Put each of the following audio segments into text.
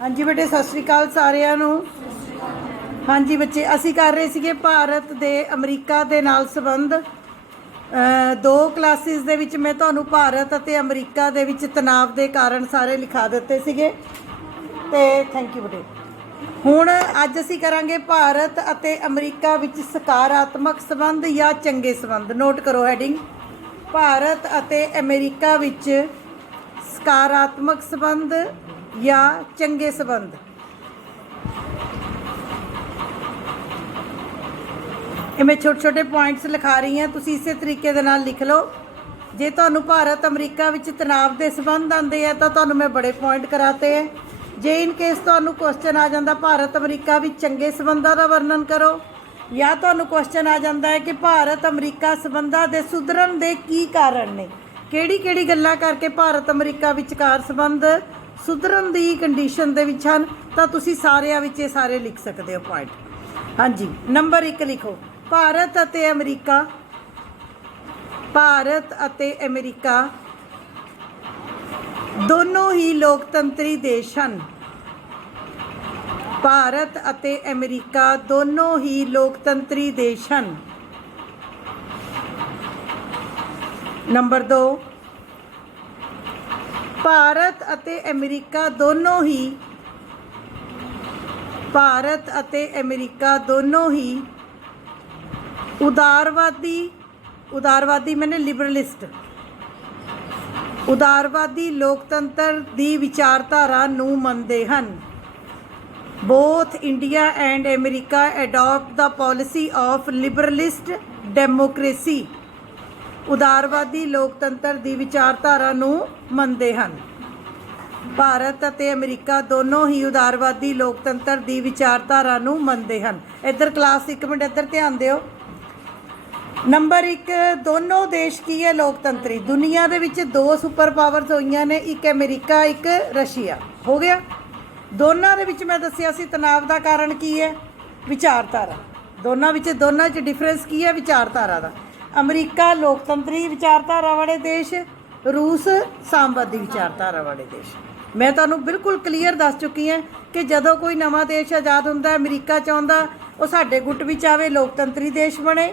हाँ जी बेटे सत श्री अकाल सारिਆਂ ਨੂੰ। हाँ जी बच्चे ਅਸੀਂ कर रहे ਸੀਗੇ ਭਾਰਤ ਦੇ ਅਮਰੀਕਾ ਦੇ ਨਾਲ ਸੰਬੰਧ। दो ਕਲਾਸਿਸ ਦੇ ਵਿੱਚ ਮੈਂ ਤੁਹਾਨੂੰ ਭਾਰਤ ਅਤੇ ਅਮਰੀਕਾ ਦੇ ਵਿੱਚ ਤਣਾਅ ਦੇ ਕਾਰਨ ਸਾਰੇ ਲਿਖਾ ਦਿੱਤੇ ਸੀਗੇ ਤੇ ਥੈਂਕ ਯੂ ਬੇਟੇ। ਹੁਣ ਅੱਜ ਅਸੀਂ ਕਰਾਂਗੇ ਭਾਰਤ ਅਤੇ ਅਮਰੀਕਾ ਵਿੱਚ ਸਕਾਰਾਤਮਕ ਸੰਬੰਧ ਜਾਂ ਚੰਗੇ ਸੰਬੰਧ। ਨੋਟ ਕਰੋ ਹੈਡਿੰਗ, ਭਾਰਤ ਅਤੇ ਅਮਰੀਕਾ ਵਿੱਚ ਸਕਾਰਾਤਮਕ ਸੰਬੰਧ ਜਾਂ ਚੰਗੇ ਸੰਬੰਧ। ਇਹ ਮੈਂ ਛੋਟੇ ਛੋਟੇ ਪੁਆਇੰਟਸ ਲਿਖਾ ਰਹੀ ਹਾਂ, ਤੁਸੀਂ ਇਸੇ ਤਰੀਕੇ ਦੇ ਨਾਲ ਲਿਖ ਲਓ। ਜੇ ਤੁਹਾਨੂੰ ਭਾਰਤ ਅਮਰੀਕਾ ਵਿੱਚ ਤਣਾਅ ਦੇ ਸੰਬੰਧ ਆਉਂਦੇ ਆ ਤਾਂ ਤੁਹਾਨੂੰ ਮੈਂ ਬੜੇ ਪੁਆਇੰਟ ਕਰਾਤੇ ਹੈ। ਜੇ ਇਨ ਕੇਸ ਤੁਹਾਨੂੰ ਕੁਐਸਚਨ ਆ ਜਾਂਦਾ ਭਾਰਤ ਅਮਰੀਕਾ ਵਿੱਚ ਚੰਗੇ ਸੰਬੰਧਾਂ ਦਾ ਵਰਣਨ ਕਰੋ, ਜਾਂ ਤੁਹਾਨੂੰ ਕੁਐਸਚਨ ਆ ਜਾਂਦਾ ਹੈ ਕਿ ਭਾਰਤ ਅਮਰੀਕਾ ਸੰਬੰਧਾਂ ਦੇ ਸੁਧਰਨ ਦੇ ਕੀ ਕਾਰਨ ਨੇ, ਕਿਹੜੀ ਗੱਲਾਂ ਕਰਕੇ ਭਾਰਤ ਅਮਰੀਕਾ ਵਿਚਕਾਰ ਸੰਬੰਧ ਸੁਧਰਨ ਦੀ ਕੰਡੀਸ਼ਨ ਦੇ ਵਿੱਚ ਹਨ, ਤਾਂ ਤੁਸੀਂ ਸਾਰਿਆਂ ਵਿੱਚ ਇਹ ਸਾਰੇ ਲਿਖ ਸਕਦੇ ਹੋ ਪੁਆਇੰਟ। ਹਾਂਜੀ, ਨੰਬਰ 1 ਲਿਖੋ, ਭਾਰਤ ਅਤੇ ਅਮਰੀਕਾ ਦੋਨੋਂ ਹੀ ਲੋਕਤੰਤਰੀ ਦੇਸ਼ ਹਨ। ਭਾਰਤ ਅਤੇ ਅਮਰੀਕਾ ਦੋਨੋਂ ਹੀ ਲੋਕਤੰਤਰੀ ਦੇਸ਼ ਹਨ। ਨੰਬਰ 2, ਭਾਰਤ ਅਤੇ ਅਮਰੀਕਾ ਦੋਨੋਂ ਹੀ ਉਦਾਰਵਾਦੀ ਮੈਨੇ ਲਿਬਰਲਿਸਟ ਉਦਾਰਵਾਦੀ ਲੋਕਤੰਤਰ ਦੀ ਵਿਚਾਰਧਾਰਾ ਨੂੰ ਮੰਨਦੇ ਹਨ। Both India and America adopt the policy of liberalist democracy. ਉਦਾਰਵਾਦੀ ਲੋਕਤੰਤਰ ਦੀ ਵਿਚਾਰਧਾਰਾ ਨੂੰ ਮੰਨਦੇ ਹਨ। ਭਾਰਤ ਅਤੇ ਅਮਰੀਕਾ ਦੋਨੋਂ ਹੀ ਉਦਾਰਵਾਦੀ ਲੋਕਤੰਤਰ ਦੀ ਵਿਚਾਰਧਾਰਾ ਨੂੰ ਮੰਨਦੇ ਹਨ। ਇੱਧਰ ਕਲਾਸ 1 ਮਿੰਟ ਇੱਧਰ ਧਿਆਨ ਦਿਓ। ਨੰਬਰ 1, ਦੋਨੋਂ ਦੇਸ਼ ਕੀ ਹੈ ਲੋਕਤੰਤਰੀ। ਦੁਨੀਆ ਦੇ ਵਿੱਚ 2 ਸੁਪਰ ਪਾਵਰਸ ਹੋਈਆਂ ਨੇ, ਇੱਕ ਅਮਰੀਕਾ ਇੱਕ ਰਸ਼ੀਆ। ਹੋ ਗਿਆ। ਦੋਨਾਂ ਦੇ ਵਿੱਚ ਮੈਂ ਦੱਸਿਆ ਸੀ ਤਣਾਅ ਦਾ ਕਾਰਨ ਕੀ ਹੈ, ਵਿਚਾਰਧਾਰਾ। ਦੋਨਾਂ 'ਚ ਡਿਫਰੈਂਸ ਕੀ ਹੈ, ਵਿਚਾਰਧਾਰਾ ਦਾ। ਅਮਰੀਕਾ ਲੋਕਤੰਤਰੀ ਵਿਚਾਰਧਾਰਾ ਵਾਲੇ ਦੇਸ਼, ਰੂਸ ਸਾਮਵਾਦੀ ਵਿਚਾਰਧਾਰਾ ਵਾਲੇ ਦੇਸ਼। ਮੈਂ ਤੁਹਾਨੂੰ ਬਿਲਕੁਲ ਕਲੀਅਰ ਦੱਸ ਚੁੱਕੀ ਹਾਂ ਕਿ ਜਦੋਂ ਕੋਈ ਨਵਾਂ ਦੇਸ਼ ਆਜ਼ਾਦ ਹੁੰਦਾ, ਅਮਰੀਕਾ ਚਾਹੁੰਦਾ ਉਹ ਸਾਡੇ ਗੁੱਟ ਵਿੱਚ ਆਵੇ ਲੋਕਤੰਤਰੀ ਦੇਸ਼ ਬਣੇ,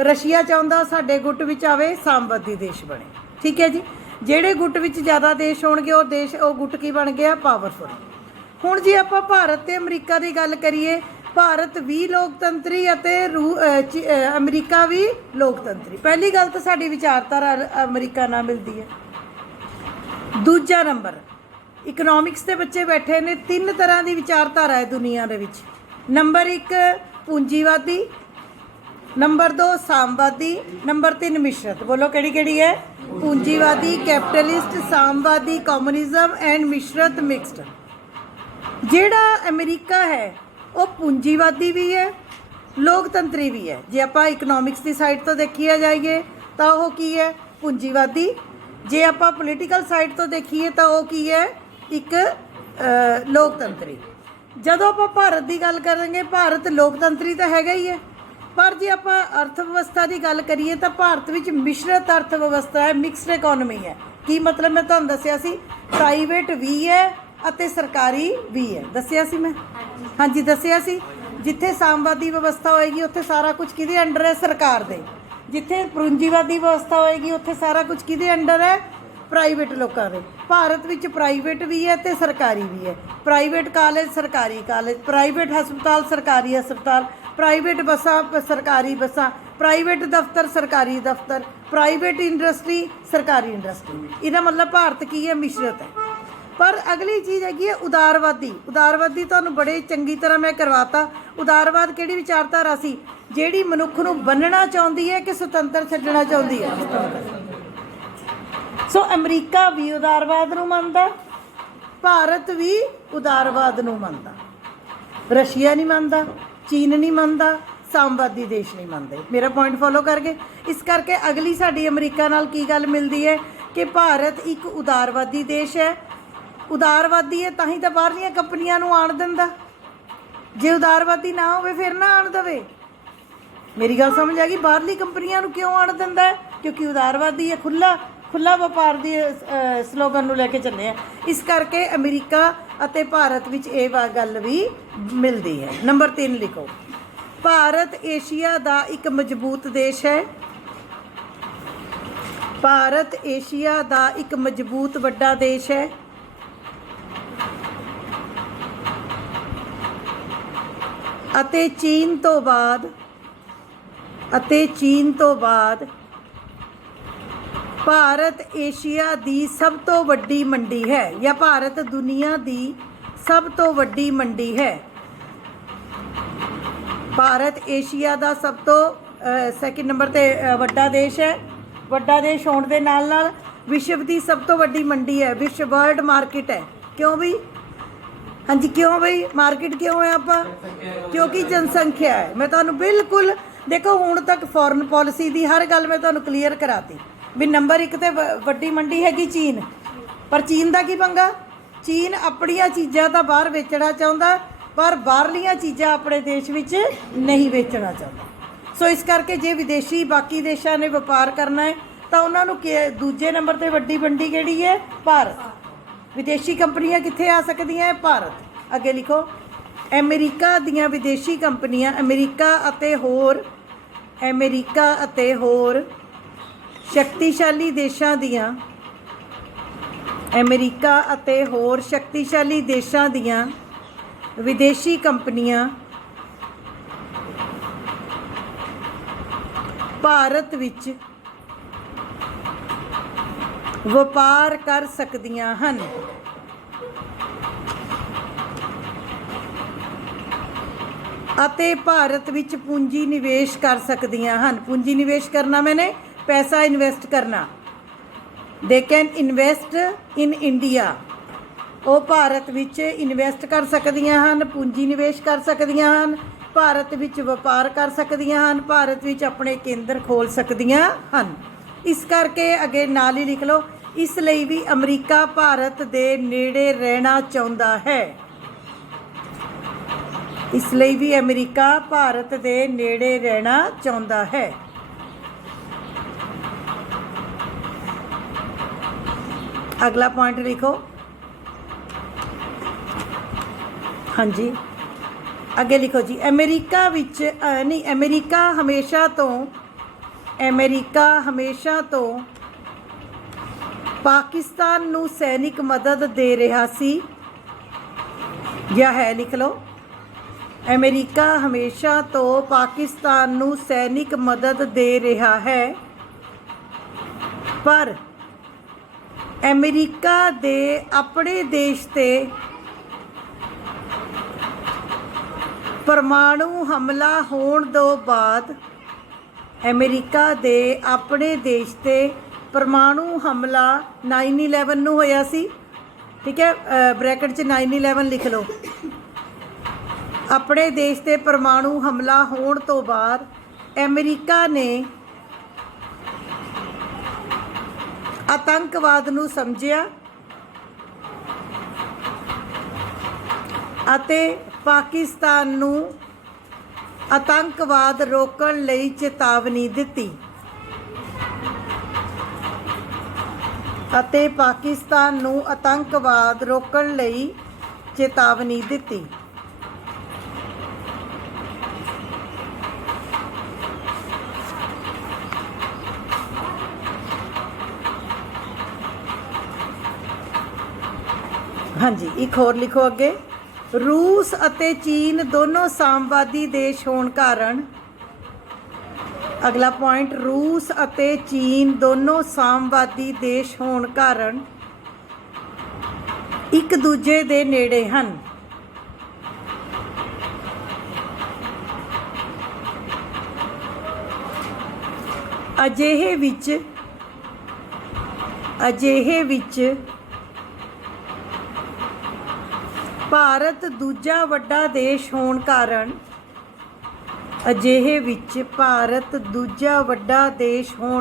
ਰਸ਼ੀਆ ਚਾਹੁੰਦਾ ਸਾਡੇ ਗੁੱਟ ਵਿੱਚ ਆਵੇ ਸਾਮਵਾਦੀ ਦੇਸ਼ ਬਣੇ। ਠੀਕ ਹੈ ਜੀ। ਜਿਹੜੇ ਗੁੱਟ ਵਿੱਚ ਜ਼ਿਆਦਾ ਦੇਸ਼ ਹੋਣਗੇ ਉਹ ਗੁੱਟ ਕੀ ਬਣ ਗਿਆ, ਪਾਵਰਫੁਲ। ਹੁਣ ਜੇ ਆਪਾਂ ਭਾਰਤ ਤੇ ਅਮਰੀਕਾ ਦੀ ਗੱਲ ਕਰੀਏ, ਭਾਰਤ ਵੀ ਲੋਕਤੰਤਰੀ ਅਤੇ ਅਮਰੀਕਾ ਵੀ ਲੋਕਤੰਤਰੀ। ਪਹਿਲੀ ਗੱਲ ਤਾਂ ਸਾਡੀ ਵਿਚਾਰਧਾਰਾ ਅਮਰੀਕਾ ਨਾਲ ਮਿਲਦੀ ਹੈ। ਦੂਜਾ ਨੰਬਰ, ਇਕਨੋਮਿਕਸ ਦੇ ਬੱਚੇ ਬੈਠੇ ਨੇ, 3 ਤਰ੍ਹਾਂ ਦੀ ਵਿਚਾਰਧਾਰਾ ਹੈ ਦੁਨੀਆ ਦੇ ਵਿੱਚ। ਨੰਬਰ 1 ਪੂੰਜੀਵਾਦੀ, ਨੰਬਰ 2 ਸਾਮਵਾਦੀ, ਨੰਬਰ 3 ਮਿਸ਼ਰਤ। ਬੋਲੋ ਕਿਹੜੀ ਹੈ, ਪੂੰਜੀਵਾਦੀ, ਕੈਪੀਟਲਿਸਟ, ਸਾਮਵਾਦੀ, ਕਮਿਊਨਿਜ਼ਮ ਐਂਡ ਮਿਸ਼ਰਤ ਮਿਕਸਡ। ਜਿਹੜਾ ਅਮਰੀਕਾ ਹੈ ਉਹ ਪੂੰਜੀਵਾਦੀ ਵੀ ਹੈ, ਲੋਕਤੰਤਰੀ ਵੀ ਹੈ। ਜੇ ਆਪਾਂ ਇਕਨੋਮਿਕਸ ਦੀ ਸਾਈਡ ਤੋਂ ਦੇਖੀਏ ਜਾਈਏ ਤਾਂ ਉਹ ਕੀ ਹੈ, ਪੂੰਜੀਵਾਦੀ। ਜੇ ਆਪਾਂ ਪੋਲੀਟੀਕਲ ਸਾਈਡ ਤੋਂ ਦੇਖੀਏ ਤਾਂ ਉਹ ਕੀ ਹੈ, ਇੱਕ ਲੋਕਤੰਤਰੀ। ਜਦੋਂ ਆਪਾਂ ਭਾਰਤ ਦੀ ਗੱਲ ਕਰਾਂਗੇ, ਭਾਰਤ ਲੋਕਤੰਤਰੀ ਤਾਂ ਹੈਗਾ ਹੀ ਹੈ, ਪਰ ਜੇ ਆਪਾਂ ਅਰਥ ਵਿਵਸਥਾ ਦੀ ਗੱਲ ਕਰੀਏ ਤਾਂ ਭਾਰਤ ਵਿੱਚ ਮਿਸ਼ਰਤ ਅਰਥ ਵਿਵਸਥਾ ਹੈ, ਮਿਕਸਡ ਇਕੋਨਮੀ ਹੈ। ਕੀ ਮਤਲਬ, ਮੈਂ ਤੁਹਾਨੂੰ ਦੱਸਿਆ ਸੀ ਪ੍ਰਾਈਵੇਟ ਵੀ ਹੈ ਅਤੇ ਸਰਕਾਰੀ ਵੀ ਹੈ। ਦੱਸਿਆ ਸੀ ਮੈਂ, ਹਾਂਜੀ ਦੱਸਿਆ ਸੀ। ਜਿੱਥੇ ਸਾਮਵਾਦੀ ਵਿਵਸਥਾ ਹੋਏਗੀ ਉੱਥੇ ਸਾਰਾ ਕੁਝ ਕਿਹਦੇ ਅੰਡਰ ਹੈ, ਸਰਕਾਰ ਦੇ। ਜਿੱਥੇ ਪੂੰਜੀਵਾਦੀ ਵਿਵਸਥਾ ਹੋਏਗੀ ਉੱਥੇ ਸਾਰਾ ਕੁਝ ਕਿਹਦੇ ਅੰਡਰ ਹੈ, ਪ੍ਰਾਈਵੇਟ ਲੋਕਾਂ ਦੇ। ਭਾਰਤ ਵਿੱਚ ਪ੍ਰਾਈਵੇਟ ਵੀ ਹੈ ਅਤੇ ਸਰਕਾਰੀ ਵੀ ਹੈ। ਪ੍ਰਾਈਵੇਟ ਕਾਲਜ, ਸਰਕਾਰੀ ਕਾਲਜ, ਪ੍ਰਾਈਵੇਟ ਹਸਪਤਾਲ, ਸਰਕਾਰੀ ਹਸਪਤਾਲ, ਪ੍ਰਾਈਵੇਟ ਬੱਸਾਂ, ਸਰਕਾਰੀ ਬੱਸਾਂ, ਪ੍ਰਾਈਵੇਟ ਦਫ਼ਤਰ, ਸਰਕਾਰੀ ਦਫ਼ਤਰ, ਪ੍ਰਾਈਵੇਟ ਇੰਡਸਟਰੀ, ਸਰਕਾਰੀ ਇੰਡਸਟਰੀ। ਇਹਦਾ ਮਤਲਬ ਭਾਰਤ ਕੀ ਹੈ, ਮਿਸ਼ਰਤ ਹੈ। ਪਰ ਅਗਲੀ ਚੀਜ਼ ਹੈਗੀ ਹੈ ਉਦਾਰਵਾਦੀ। ਉਦਾਰਵਾਦੀ ਤੁਹਾਨੂੰ ਬੜੇ ਚੰਗੀ ਤਰ੍ਹਾਂ ਮੈਂ ਕਰਵਾਤਾ। ਉਦਾਰਵਾਦ ਕਿਹੜੀ ਵਿਚਾਰਧਾਰਾ ਸੀ, ਜਿਹੜੀ ਮਨੁੱਖ ਨੂੰ ਬੰਨਣਾ ਚਾਹੁੰਦੀ ਹੈ ਕਿ ਸੁਤੰਤਰ ਛੱਡਣਾ ਚਾਹੁੰਦੀ ਹੈ। ਸੋ ਅਮਰੀਕਾ ਵੀ ਉਦਾਰਵਾਦ ਨੂੰ ਮੰਨਦਾ, ਭਾਰਤ ਵੀ ਉਦਾਰਵਾਦ ਨੂੰ ਮੰਨਦਾ। ਰਸ਼ੀਆ ਨਹੀਂ ਮੰਨਦਾ, ਚੀਨ ਨਹੀਂ ਮੰਨਦਾ, ਸਾਮਵਾਦੀ ਦੇਸ਼ ਨਹੀਂ ਮੰਨਦੇ। ਮੇਰਾ ਪੁਆਇੰਟ ਫੋਲੋ ਕਰਕੇ ਇਸ ਕਰਕੇ ਅਗਲੀ ਸਾਡੀ ਅਮਰੀਕਾ ਨਾਲ ਕੀ ਗੱਲ ਮਿਲਦੀ ਹੈ ਕਿ ਭਾਰਤ ਇੱਕ ਉਦਾਰਵਾਦੀ ਦੇਸ਼ ਹੈ। ਉਦਾਰਵਾਦੀ ਹੈ ਤਾਂ ਹੀ ਤਾਂ ਬਾਹਰਲੀਆਂ ਕੰਪਨੀਆਂ ਨੂੰ ਆਉਣ ਦਿੰਦਾ। ਜੇ ਉਦਾਰਵਾਦੀ ਨਾ ਹੋਵੇ ਫਿਰ ਨਾ ਆਉਣ ਦੇਵੇ। ਮੇਰੀ ਗੱਲ ਸਮਝ ਆ ਗਈ। ਬਾਹਰਲੀ ਕੰਪਨੀਆਂ ਨੂੰ ਕਿਉਂ ਆਉਣ ਦਿੰਦਾ ਹੈ, ਕਿਉਂਕਿ ਉਦਾਰਵਾਦੀ ਹੈ, ਖੁੱਲ੍ਹਾ ਵਪਾਰ ਦੀ ਸਲੋਗਨ ਨੂੰ ਲੈ ਕੇ ਚੱਲੇ ਆ। ਇਸ ਕਰਕੇ ਅਮਰੀਕਾ ਅਤੇ ਭਾਰਤ ਵਿੱਚ ਇਹ ਗੱਲ ਵੀ ਮਿਲਦੀ ਹੈ। ਨੰਬਰ 3 ਲਿਖੋ, ਭਾਰਤ ਏਸ਼ੀਆ ਦਾ ਇੱਕ ਮਜ਼ਬੂਤ ਦੇਸ਼ ਹੈ। ਭਾਰਤ ਏਸ਼ੀਆ ਦਾ ਇੱਕ ਮਜ਼ਬੂਤ ਵੱਡਾ ਦੇਸ਼ ਹੈ। ਅਤੇ ਚੀਨ ਤੋਂ ਬਾਅਦ ਭਾਰਤ ਏਸ਼ੀਆ ਦੀ ਸਭ ਤੋਂ ਵੱਡੀ ਮੰਡੀ ਹੈ, ਜਾਂ ਭਾਰਤ ਦੁਨੀਆ ਦੀ ਸਭ ਤੋਂ ਵੱਡੀ ਮੰਡੀ ਹੈ। ਭਾਰਤ ਏਸ਼ੀਆ ਦਾ ਸਭ ਤੋਂ ਸੈਕਿੰਡ ਨੰਬਰ ਤੇ ਵੱਡਾ ਦੇਸ਼ ਹੈ। ਵੱਡਾ ਦੇਸ਼ ਹੋਣ ਦੇ ਨਾਲ ਨਾਲ ਵਿਸ਼ਵ ਦੀ ਸਭ ਤੋਂ ਵੱਡੀ ਮੰਡੀ ਹੈ, ਵਿਸ਼ਵ ਵਰਲਡ ਮਾਰਕੀਟ ਹੈ। ਕਿਉਂ ਵੀ? ਹਾਂਜੀ ਕਿਉਂ ਬਈ ਮਾਰਕੀਟ ਕਿਉਂ ਹੈ ਆਪਾਂ? ਕਿਉਂਕਿ ਜਨਸੰਖਿਆ ਹੈ। ਮੈਂ ਤੁਹਾਨੂੰ ਬਿਲਕੁਲ ਦੇਖੋ ਹੁਣ ਤੱਕ ਫੋਰਨ ਪੋਲਿਸੀ ਦੀ ਹਰ ਗੱਲ ਮੈਂ ਤੁਹਾਨੂੰ ਕਲੀਅਰ ਕਰਾਤੀ ਵੀ ਨੰਬਰ 1 ਤੇ ਵੱਡੀ ਮੰਡੀ ਹੈਗੀ ਚੀਨ। ਪਰ ਚੀਨ ਦਾ ਕੀ ਪੰਗਾ? ਚੀਨ ਆਪਣੀਆਂ ਚੀਜ਼ਾਂ ਤਾਂ ਬਾਹਰ ਵੇਚਣਾ ਚਾਹੁੰਦਾ, ਪਰ ਬਾਹਰਲੀਆਂ ਚੀਜ਼ਾਂ ਆਪਣੇ ਦੇਸ਼ ਵਿੱਚ ਨਹੀਂ ਵੇਚਣਾ ਚਾਹੁੰਦਾ। ਸੋ ਇਸ ਕਰਕੇ ਜੇ ਵਿਦੇਸ਼ੀ ਬਾਕੀ ਦੇਸ਼ਾਂ ਨੇ ਵਪਾਰ ਕਰਨਾ ਹੈ ਤਾਂ ਉਹਨਾਂ ਨੂੰ ਦੂਜੇ ਨੰਬਰ 'ਤੇ ਵੱਡੀ ਮੰਡੀ ਕਿਹੜੀ ਹੈ? ਭਾਰਤ। ਵਿਦੇਸ਼ੀ ਕੰਪਨੀਆਂ ਕਿੱਥੇ ਆ ਸਕਦੀਆਂ ਹੈ? ਭਾਰਤ। ਅੱਗੇ ਲਿਖੋ, ਅਮਰੀਕਾ ਦੀਆਂ ਵਿਦੇਸ਼ੀ ਕੰਪਨੀਆਂ ਅਮਰੀਕਾ ਅਤੇ ਹੋਰ ਸ਼ਕਤੀਸ਼ਾਲੀ ਦੇਸ਼ਾਂ ਦੀਆਂ ਵਿਦੇਸ਼ੀ ਕੰਪਨੀਆਂ ਭਾਰਤ ਵਿੱਚ ਵਪਾਰ ਕਰ ਸਕਦੀਆਂ ਹਨ। ਅਤੇ ਭਾਰਤ ਵਿੱਚ ਪੂੰਜੀ ਨਿਵੇਸ਼ ਕਰ ਸਕਦੀਆਂ ਹਨ। ਪੂੰਜੀ ਨਿਵੇਸ਼ ਕਰਨਾ ਮੈਨੇ ਪੈਸਾ ਇਨਵੈਸਟ ਕਰਨਾ। They can invest in India. ਉਹ ਭਾਰਤ ਵਿੱਚ ਇਨਵੈਸਟ ਕਰ ਸਕਦੀਆਂ ਹਨ, ਪੂੰਜੀ ਨਿਵੇਸ਼ ਕਰ ਸਕਦੀਆਂ ਹਨ, ਭਾਰਤ ਵਿੱਚ ਵਪਾਰ ਕਰ ਸਕਦੀਆਂ ਹਨ, ਭਾਰਤ ਵਿੱਚ ਆਪਣੇ ਕੇਂਦਰ ਖੋਲ੍ਹ ਸਕਦੀਆਂ ਹਨ। ਇਸ ਕਰਕੇ ਅੱਗੇ ਨਾਲ ਹੀ ਲਿਖ ਲਓ, ਇਸ ਲਈ ਵੀ ਅਮਰੀਕਾ ਭਾਰਤ ਦੇ ਨੇੜੇ ਰਹਿਣਾ ਚਾਹੁੰਦਾ ਹੈ। ਇਸ ਲਈ ਵੀ ਅਮਰੀਕਾ ਭਾਰਤ ਦੇ ਨੇੜੇ ਰਹਿਣਾ ਚਾਹੁੰਦਾ ਹੈ। ਅਗਲਾ ਪੁਆਇੰਟ ਲਿਖੋ। ਹਾਂਜੀ ਅੱਗੇ ਲਿਖੋ ਜੀ, ਅਮਰੀਕਾ ਹਮੇਸ਼ਾ ਤੋਂ ਪਾਕਿਸਤਾਨ ਨੂੰ ਸੈਨਿਕ ਮਦਦ ਦੇ ਰਿਹਾ ਸੀ ਜਾਂ ਹੈ। ਲਿਖ ਲਓ, ਅਮਰੀਕਾ ਹਮੇਸ਼ਾ ਤੋਂ ਪਾਕਿਸਤਾਨ ਨੂੰ ਸੈਨਿਕ ਮਦਦ ਦੇ ਰਿਹਾ ਹੈ, ਪਰ ਅਮਰੀਕਾ ਦੇ ਆਪਣੇ ਦੇਸ਼ ਤੇ ਪਰਮਾਣੂ ਹਮਲਾ ਹੋਣ ਤੋਂ ਬਾਅਦ ਅਮਰੀਕਾ ਦੇ ਆਪਣੇ ਦੇਸ਼ ਤੇ ਪਰਮਾਣੂ ਹਮਲਾ 9/11 ਨੂੰ ਹੋਇਆ ਸੀ। ਠੀਕ ਹੈ, ਬ੍ਰੈਕਟ 'ਚ 9/11 ਲਿਖ ਲਓ। ਆਪਣੇ ਦੇਸ਼ ਤੇ ਪਰਮਾਣੂ ਹਮਲਾ ਹੋਣ ਤੋਂ ਬਾਅਦ ਅਮਰੀਕਾ ਨੇ ਆਤੰਕਵਾਦ ਨੂੰ ਸਮਝਿਆ ਅਤੇ ਪਾਕਿਸਤਾਨ ਨੂੰ ਆਤੰਕਵਾਦ ਰੋਕਣ ਲਈ ਚੇਤਾਵਨੀ ਦਿੱਤੀ। ਅਤੇ ਪਾਕਿਸਤਾਨ ਨੂੰ ਆਤੰਕਵਾਦ ਰੋਕਣ ਲਈ ਚੇਤਾਵਨੀ ਦਿੱਤੀ। ਹਾਂਜੀ ਇੱਕ ਹੋਰ ਲਿਖੋ ਅੱਗੇ, ਰੂਸ ਅਤੇ ਚੀਨ ਦੋਨੋਂ ਸਾਮਵਾਦੀ ਦੇਸ਼ ਹੋਣ ਕਾਰਨ। ਅਗਲਾ ਪੁਆਇੰਟ, ਰੂਸ ਅਤੇ ਚੀਨ ਦੋਨੋਂ ਸਾਮਵਾਦੀ ਦੇਸ਼ ਹੋਣ ਕਾਰਨ ਇੱਕ ਦੂਜੇ ਦੇ ਨੇੜੇ ਹਨ। ਅਜਿਹੇ ਵਿੱਚ ਭਾਰਤ ਦੂਜਾ ਵੱਡਾ ਦੇਸ਼ ਹੋਣ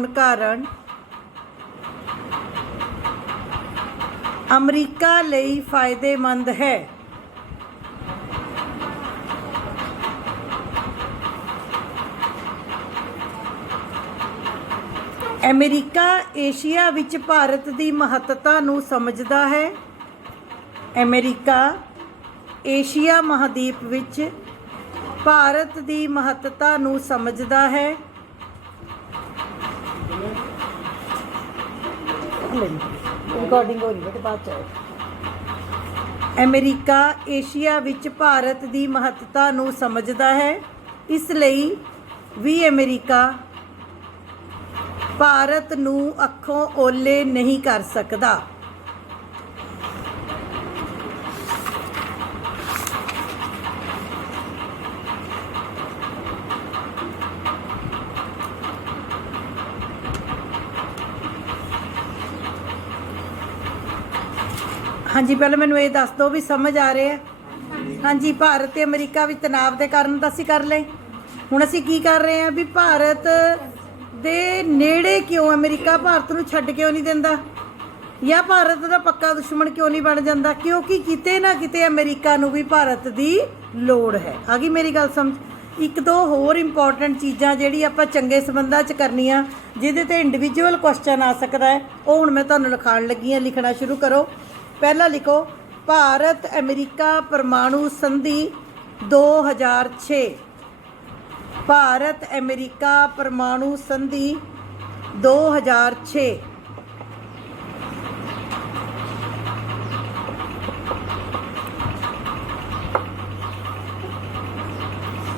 ਕਾਰਨ ਅਮਰੀਕਾ ਲਈ ਫਾਇਦੇਮੰਦ ਹੈ। ਅਮਰੀਕਾ ਏਸ਼ੀਆ ਵਿੱਚ ਭਾਰਤ ਦੀ ਮਹੱਤਤਾ ਨੂੰ ਸਮਝਦਾ ਹੈ ਅਮਰੀਕਾ ਏਸ਼ੀਆ ਮਹਾਦੀਪ ਵਿੱਚ ਭਾਰਤ ਦੀ ਮਹੱਤਤਾ ਨੂੰ ਸਮਝਦਾ ਹੈ। ਰਿਕਾਰਡਿੰਗ ਹੋ ਰਹੀ ਹੈ ਤੇ ਬਾਅਦ ਚ ਅਮਰੀਕਾ ਏਸ਼ੀਆ ਵਿੱਚ ਭਾਰਤ ਦੀ ਮਹੱਤਤਾ ਨੂੰ ਸਮਝਦਾ ਹੈ, ਇਸ ਲਈ ਵੀ ਅਮਰੀਕਾ ਭਾਰਤ ਨੂੰ ਅੱਖੋਂ ਓਹਲੇ ਨਹੀਂ ਕਰ ਸਕਦਾ। हाँ जी, पहले मैनू ये दस दो भी समझ आ रहे हैं। हाँ जी, भारत ते अमरीका भी तनाव के कारण तो असी कर ले। हुण असी की कर रहे हैं भी भारत दे नेड़े क्यों अमरीका भारत नूं छड्ड क्यों नहीं दिंदा, या भारत दा पक्का दुश्मन क्यों नहीं बन जाता, क्योंकि किते ना किते अमरीका नूं भी भारत दी लोड़ है। आ गई मेरी गल समझ। एक दो होर इंपोर्टेंट चीज़ां जिहड़ी आपां चंगे संबंधां च करनियां जिहदे ते इंडिविजुअल क्वेश्चन आ सकदा है, वो हुण मैं तुहानूं लिखाण लगी हां। लिखना शुरू करो। पहला लिखो, भारत अमेरिका परमाणु संधि 2006। भारत अमेरिका परमाणु संधि 2006।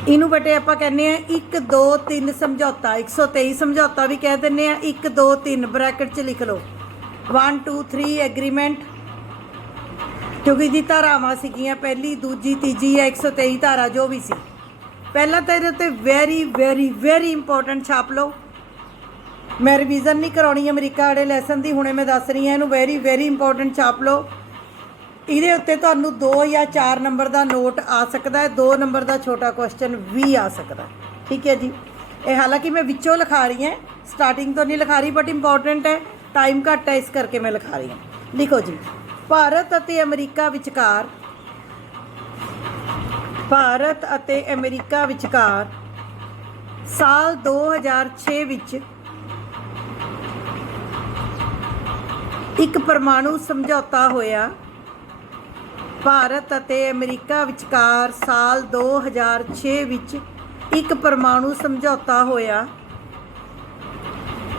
इनू बटे आप कहने 1 2 3 समझौता, 123 समझौता भी कह दें। 1 2 3 ब्रैकेट च लिख लो। 1 2 3 एग्रीमेंट, क्योंकि जी धारावां सीगियां पहली दूजी तीजी या 123 धारा जो भी सी। पहला तो ये वेरी वेरी वेरी इंपोर्टेंट छाप लो। मैं रिवीजन नहीं करानी अमरीका वाले लैसन की, हुणे मैं दस रही हाँ। इनू वेरी वेरी इंपोर्टेंट छाप लो। ये उत्ते तुहानूं 2 या 4 नंबर का नोट आ सकता है, 2 नंबर का छोटा क्वेश्चन भी आ सकता है। ठीक है जी। ये हालांकि मैं विचों लिखा रही हैं, स्टार्टिंग तो नहीं लिखा रही, बट इंपोर्टेंट है, टाइम घट है, इस करके मैं लिखा रही हूँ। लिखो जी, भारत अते अमरीका विचकार, भारत अते अमरीका विचकार साल 2006 विच एक परमाणु समझौता होया। भारत अते अमरीका विचकार साल 2006 विच एक परमाणु समझौता होया,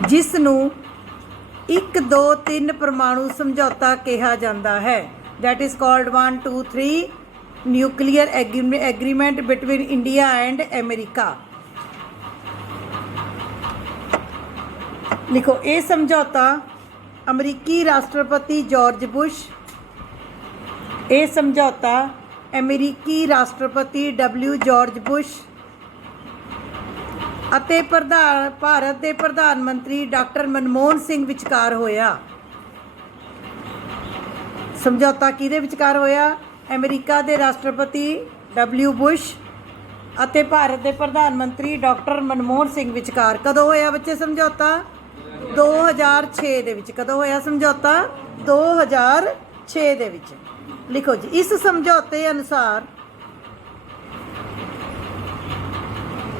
जिस नूं 1 2 3 परमाणु समझौता कहा जाता है। That is called 1 2 3 nuclear agreement between India and America. लिखो, ये समझौता अमरीकी राष्ट्रपति जॉर्ज बुश, ये समझौता अमरीकी राष्ट्रपति W जॉर्ज बुश ਅਤੇ ਭਾਰत ਦੇ ਪ੍ਰਧਾਨ ਮੰਤਰੀ ਡਾਕਟਰ ਮਨਮੋਹਨ ਸਿੰਘ ਵਿਚਕਾਰ ਹੋਇਆ। ਸਮਝੌਤਾ ਕਿਹਦੇ ਵਿਚਕਾਰ ਹੋਇਆ? ਅਮਰੀਕਾ ਦੇ ਰਾਸ਼ਟਰਪਤੀ W ਬੁਸ਼ ਅਤੇ ਭਾਰਤ ਦੇ ਪ੍ਰਧਾਨ ਮੰਤਰੀ ਡਾਕਟਰ ਮਨਮੋਹਨ ਸਿੰਘ ਵਿਚਕਾਰ। ਕਦੋਂ ਹੋਇਆ ਬੱਚੇ ਸਮਝੌਤਾ? 2006 ਦੇ ਵਿੱਚ। ਕਦੋਂ ਹੋਇਆ ਸਮਝੌਤਾ? 2006 ਦੇ ਵਿੱਚ। ਲਿਖੋ ਜੀ, ਇਸ ਸਮਝੌਤੇ ਅਨੁਸਾਰ,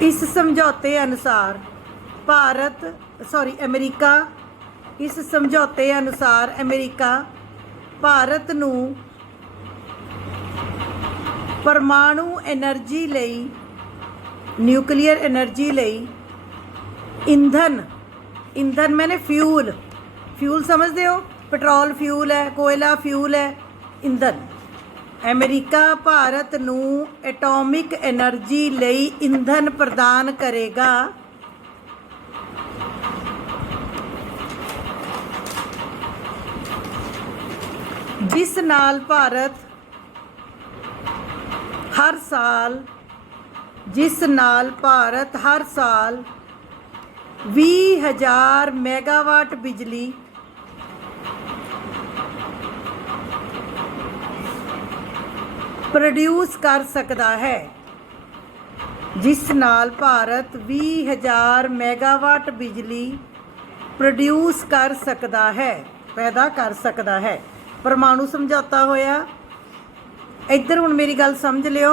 इस समझौते अनुसार अमेरिका, इस समझौते अनुसार अमेरिका भारत नूं परमाणु एनर्जी लई, न्यूक्लियर एनर्जी लई ईंधन मैंने फ्यूल समझते हो? पेट्रोल फ्यूल है, कोयला फ्यूल है, ईंधन। अमेरिका भारत नूं एटॉमिक एनर्जी लई ईंधन प्रदान करेगा, जिस नाल भारत हर साल 20,000 मैगावाट बिजली प्रोड्यूस कर सकता है। जिस नाल भारत 20,000 मैगावाट बिजली प्रोड्यूस कर सकता है, पैदा कर सकता है। परमाणु समझौता होया। इधर हुण मेरी गल समझ लियो,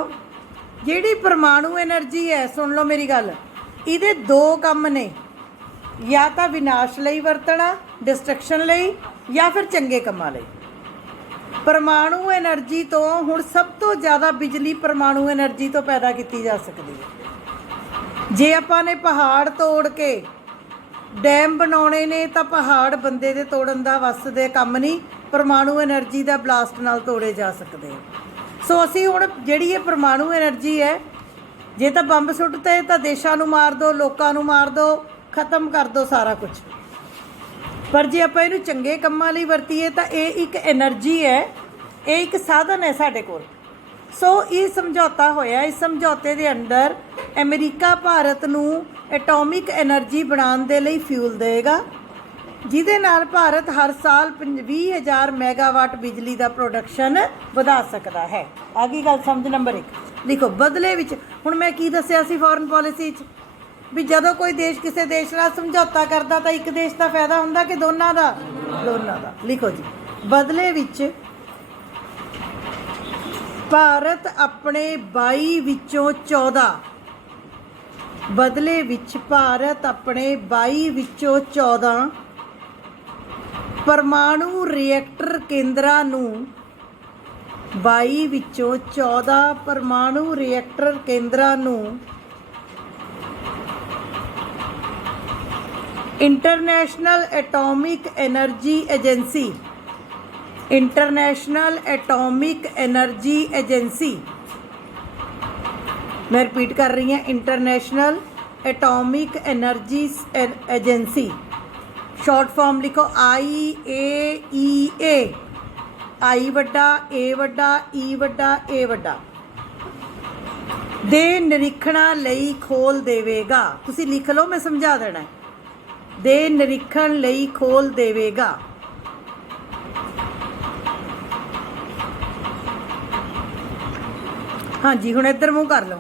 जिहड़ी परमाणु एनर्जी है, सुन लो मेरी गल, इहदे 2 काम ने, या तो विनाश लई वरतना, डिस्ट्रक्शन लई, या फिर चंगे कामां लई। परमाणु एनर्जी तो हुण सब तो ज़्यादा बिजली परमाणु एनर्जी तो पैदा की जा सकती है। जे आपां ने पहाड़ तोड़ के डैम बनाने ने तो पहाड़ बंदे दे तोड़न दा वस दे काम नहीं, परमाणु एनर्जी दा ब्लास्ट नाल तोड़े जा सकते हैं। सो असी हुण जिहड़ी ये परमाणु एनर्जी है, जे तो बंब सुट्टते तो देशों नूं मार दो, लोकां नूं मार दो, खत्म कर दो सारा कुछ। पर जे आपां इहनूं चंगे कंमां लई वरतीए तो ये एक एनर्जी है, ये एक साधन है साडे कोल। सो ये समझौता होया, इस समझौते के अंडर अमेरीका भारत नूं एटॉमिक एनर्जी बनाने दे लई फ्यूल देगा, जिहदे नाल भारत हर साल 20,000 मैगावाट बिजली का प्रोडक्शन वधा सकता है। आ गई गल समझ। नंबर 1 लिखो, बदले विच हुण मैं की दस्सिया सी फॉरन पॉलिसी च भी जदों कोई देश किसी देश नाल समझौता करदा तो एक देश का फायदा हुंदा कि दोनों का? दोनों का। लिखो जी, बदले विच भारत अपने 22 विचों 14 बदले विच भारत अपने 22 विचों 14 परमाणु रिएक्टर केंद्रां नूं 22 विचों 14 परमाणु रिएक्टर केंद्रां नूं international atomic energy agency, international atomic energy agency, मैं रिपीट कर रही हूँ, international atomic energy agency, short form लिखो IAEA, आई वड्डा ए वड्डा ई वड्डा ए वड्डा, दे निरीक्षणां लई खोल देवेगा। तुसी लिख लो, मैं समझा देना है। दे निरीक्षण लई खोल देवेगा। हाँ जी, हुण इधर मूँह कर लो।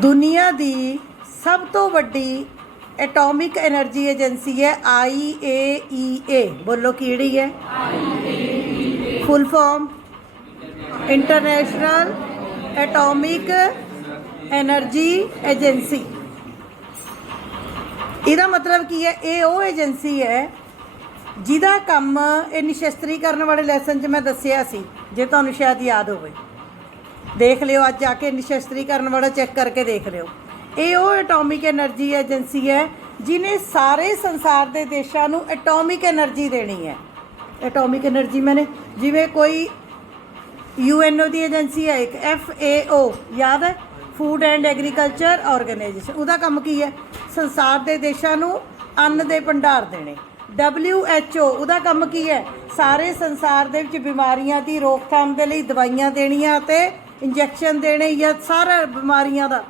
दुनिया दी सब तो वड्डी एटॉमिक एनर्जी एजेंसी है IAEA। बोलो किहड़ी है? Full form international atomic energy agency. ਇਹਦਾ मतलब की है, ये वो एजेंसी है जिहदा काम ये निशस्त्रीकरण वाले लैसन च मैं दस्सिया सी, जे तुहानूं शायद याद होवे, देख लियो, अज जाके निशस्त्रीकरण वाला चैक करके देख लियो। ये वो एटॉमिक एनर्जी एजेंसी है जिन्हें सारे संसार के देशों नूं एटॉमिक एनर्जी देनी है। एटॉमिक एनर्जी मैंने जिवें कोई UNO की एजेंसी है एक, FAO याद है, फूड एंड एग्रीकल्चर ऑर्गेनाइजेशन, उसका काम की है? संसार के देशों नूं अन्न के भंडार देने। WHO उसका काम की है? सारे संसार दे विच बीमारियां की रोकथाम के लिए दवाइयां देनियां ते इंजैक्शन देने या सारा बीमारियां का।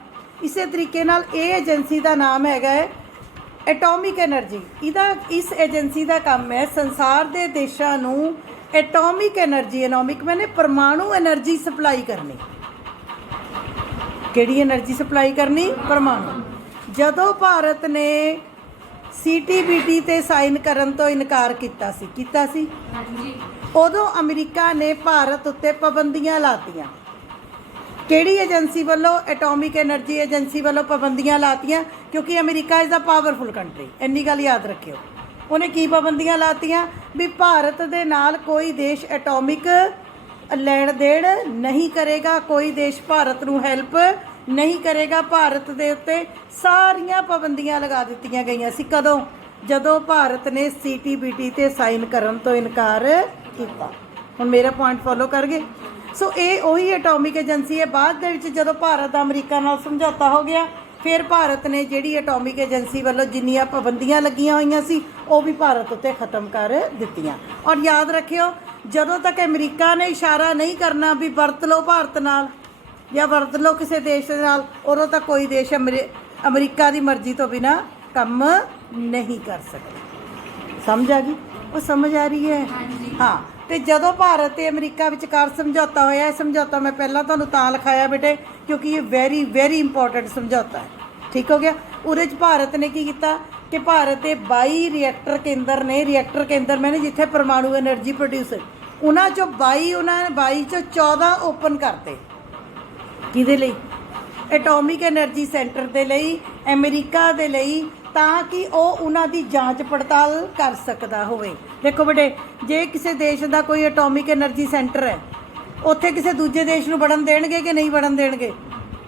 इस तरीके नाल ये एजेंसी का नाम है एटॉमिक एनर्जी। इस एजेंसी का काम है संसार के देशों नूं एटॉमिक एनर्जी, एनॉमिक मैंने परमाणु एनर्जी सप्लाई करनी। किहड़ी एनर्जी सप्लाई करनी? परमाणु। जदों भारत ने CTBT ते साइन करन तो इनकार कीता सी, उदों अमरीका ने भारत उत्ते पाबंदियां लातियां। किहड़ी एजेंसी वालों? एटॉमिक एनर्जी एजेंसी वालों पाबंदियां लातियां, क्योंकि अमरीका इज़ द पावरफुल कंट्री। इन्नी गल याद रखियो। उन्हें की पाबंदियां लातियां भी भारत दे नाल कोई देश एटॉमिक लैण देण नहीं करेगा, कोई देश भारत नूं हैल्प नहीं करेगा। भारत दे उत्ते सारियां पाबंदियां लगा दित्तियां गईयां सी। कदों? जदों भारत ने CTBT ते साइन करन तो इनकार किया। हुण मेरा पॉइंट फॉलो कर गए। सो ये उही एटॉमिक एजेंसी है। बाद दे विच जदों भारत दा अमरीका नाल समझौता हो गया, फिर भारत ने जिहड़ी एटॉमिक एजेंसी वालों जिन्नियां पाबंदियां लगियां होईयां सी वो भी भारत उत्ते खत्म कर दित्तियां। और याद रखियो, जदों तक अमरीका ने इशारा नहीं करना भी वरत लो भारत नाल या वरत लो किसी देश नाल, उदों तक कोई देश अमरीका की मर्जी तो बिना काम नहीं कर सकता। समझ आ गई? वो समझ आ रही है? हाँ। तो जदों भारत ते अमरीका विचकार समझौता होया, समझौता मैं पहला तुहानूं तां लिखाया बेटे क्योंकि ये वेरी वेरी इंपॉर्टेंट समझौता है। ठीक हो गया? उहदे च भारत ने की कीता कि भारत के 22 रिएक्टर केंद्र ने, रिएक्टर केंद्र मैंने जिथे परमाणु एनर्जी प्रोड्यूस, उन्हां चों 22 चों 14 ओपन करते। किहदे लई? एटॉमिक एनर्जी सेंटर दे लई, अमरीका दे लई, ताकि वो उन्हां दी जांच पड़ताल कर सकदा होवे। देखो बेटे, जे किसी देश का कोई एटॉमिक एनर्जी सेंटर है, उत्थे किसी दूजे देश नूं वड़न देणगे कि नहीं वड़न देणगे?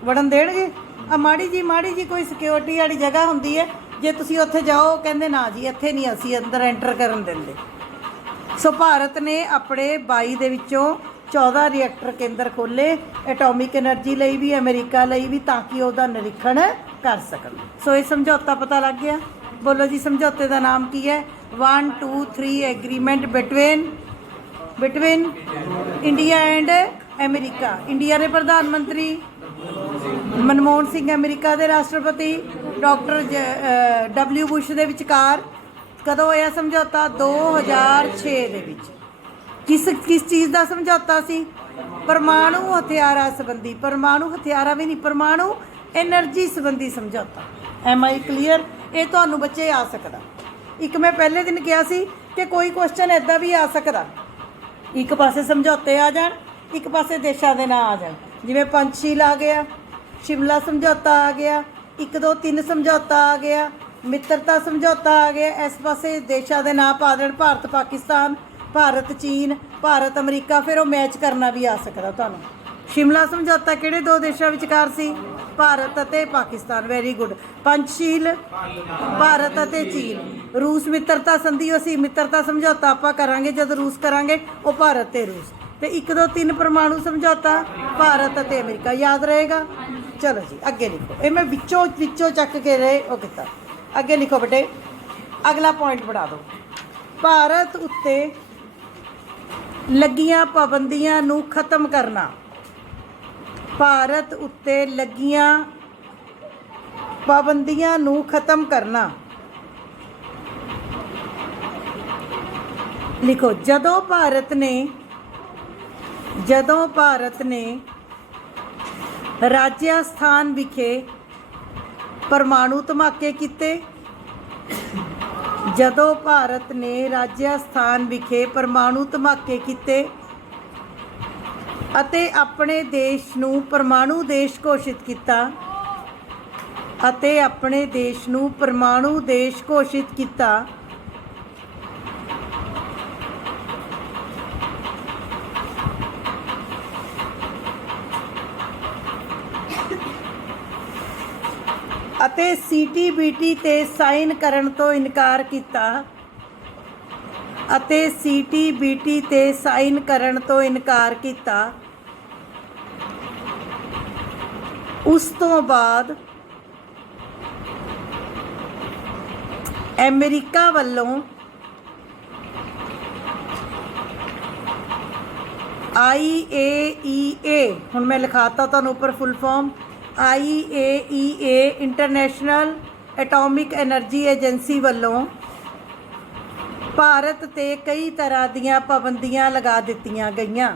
वड़न देणगे। आ माड़ी जी कोई सिक्योरिटी वाली जगह हुंदी है, जे तुसीं उत्थे जाओ कहंदे ना जी इत्थे नहीं असीं अंदर एंटर करन दिंदे। सो भारत ने अपने 22 दे विचों 14 रिएक्टर केंद्र खोले, एटॉमिक एनर्जी लई भी, अमेरिका लई भी, ताकि उसका निरीक्षण कर सकन। सो ये समझौता पता लग गया। बोलो जी, समझौते का नाम की है? 1 2 3 agreement between India and America. India के प्रधानमंत्री मनमोहन सिंह, अमेरिका के राष्ट्रपति डॉक्टर W बुश के विचकार कदों होया समझौता? 2006 दे विच। किस चीज़ का समझौता सी? परमाणु हथियारा संबंधी, परमाणु हथियारा भी नहीं, परमाणु एनर्जी संबंधी समझौता। एम आई क्लीयर? ये तो बच्चे आ सकता। एक मैं पहले दिन कहा सी कि कोई क्वेश्चन इदा भी आ सकता, एक पासे समझौते आ जान, एक पासे देशों के ना आ जान। जिवें पंचशील आ गया, शिमला समझौता आ गया, 1 2 3 समझौता आ गया, मित्रता समझौता आ गया। इस पासे देशों के ना पा देन, भारत पाकिस्तान, भारत चीन, भारत अमरीका, फिर वो मैच करना भी आ सकता तुहानूं। शिमला समझौता किहड़े 2 देशों विचकार सी? भारत अते पाकिस्तान। Very good. पंचशील भारत अते चीन। रूस मित्रता संधि, असीं मित्रता समझौता आपां करांगे जद रूस करांगे, वो भारत ते रूस। ते 1 2 3 परमाणु समझौता भारत अते अमेरिका। याद रहेगा? चलो जी अगे लिखो। ये मैं विचों चक के रहे वो किता। अगे लिखो बेटे, अगला पॉइंट बढ़ा दो। भारत उत्ते लगियां पाबंदियां नूं खत्म करना। भारत उत्ते लगियां पाबंदियां नूं खत्म करना। लिखो, जदों भारत ने राजस्थान विखे परमाणु धमाके किते। जदों भारत ने राजस्थान विखे परमाणु धमाके किते अते अपने देश नूं परमाणु देश घोषित किया, अते अपने देश नूं परमाणु देश घोषित किया, अते CTBT ते साइन करन तो इनकार किया, अते CTBT ते साइन करन तो इनकार किया। उस तो बाद अमेरिका वालों IAEA, हुण मैं लिखाता तुहानूं उपर full form, IAEA international atomic energy agency वालों भारत ते कई तरह दीयां पाबंदियां लगा दित्तियां गईयां।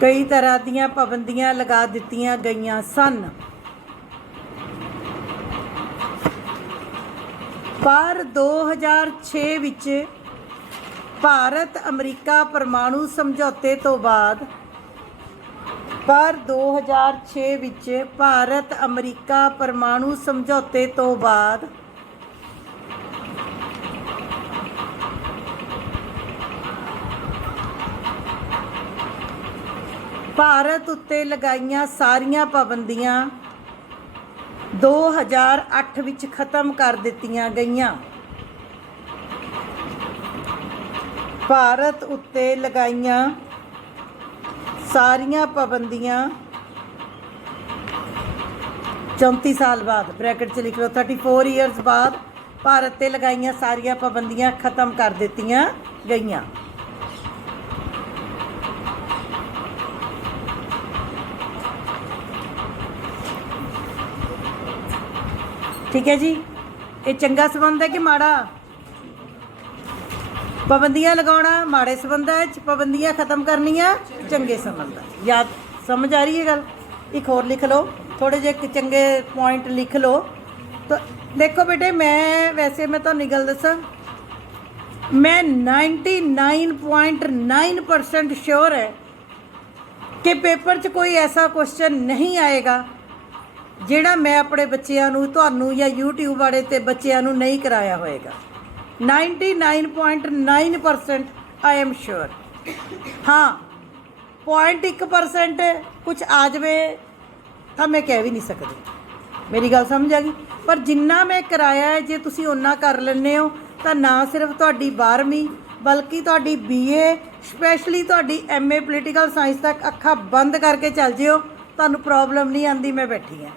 कई तरह दीयां पाबंदियां लगा दित्तियां गईयां सन। पर 2006 विच भारत अमरीका परमाणु समझौते तो बाद, पर 2006 विच भारत अमरीका परमाणु समझौते तो बाद भारत उत्ते लगाईयां सारियां पाबंदियां 2008 विच खत्म कर दित्तियां गईयां। भारत उत्ते लगाईयां सारियां पाबंदियां 34 साल बाद, ब्रैकेट च लिख लो, 34 ईयर्स बाद भारत ते लगाईयां सारियां पाबंदियां खत्म कर दित्तियां गईयां। ठीक है जी, ये चंगा संबंध है कि माड़ा? पाबंदियां लगाना माड़े संबंध है, पाबंदियां खत्म करनिया चंगे संबंध है। याद समझ आ रही है गल? एक होर लिख लो, थोड़े जे चंगे पॉइंट लिख लो। तो देखो बेटे, मैं तो गल दसा, मैं 99.9% श्योर है कि पेपर 'ਚ कोई ऐसा क्वेश्चन नहीं आएगा ਜਿਹੜਾ मैं अपने बच्चों ਨੂੰ ਤੁਹਾਨੂੰ ਜਾਂ YouTube वाले ते बच्चों ਨੂੰ नहीं कराया होएगा। 99.9% आई एम श्योर। हाँ 0.1% कुछ आ जाए तो मैं कह भी नहीं सकती, मेरी गल समझ आ गई। पर जिन्ना मैं कराया है जे तुसी उन्ना कर लेने हो तो ना सिर्फ तुहाडी 12वीं बल्कि तुहाडी BA स्पैशली तुहाडी MA पोलीटिकल साइंस तक अखा बंद करके चल जिओ, तुहानू प्रॉब्लम नहीं आती। मैं बैठी हाँ,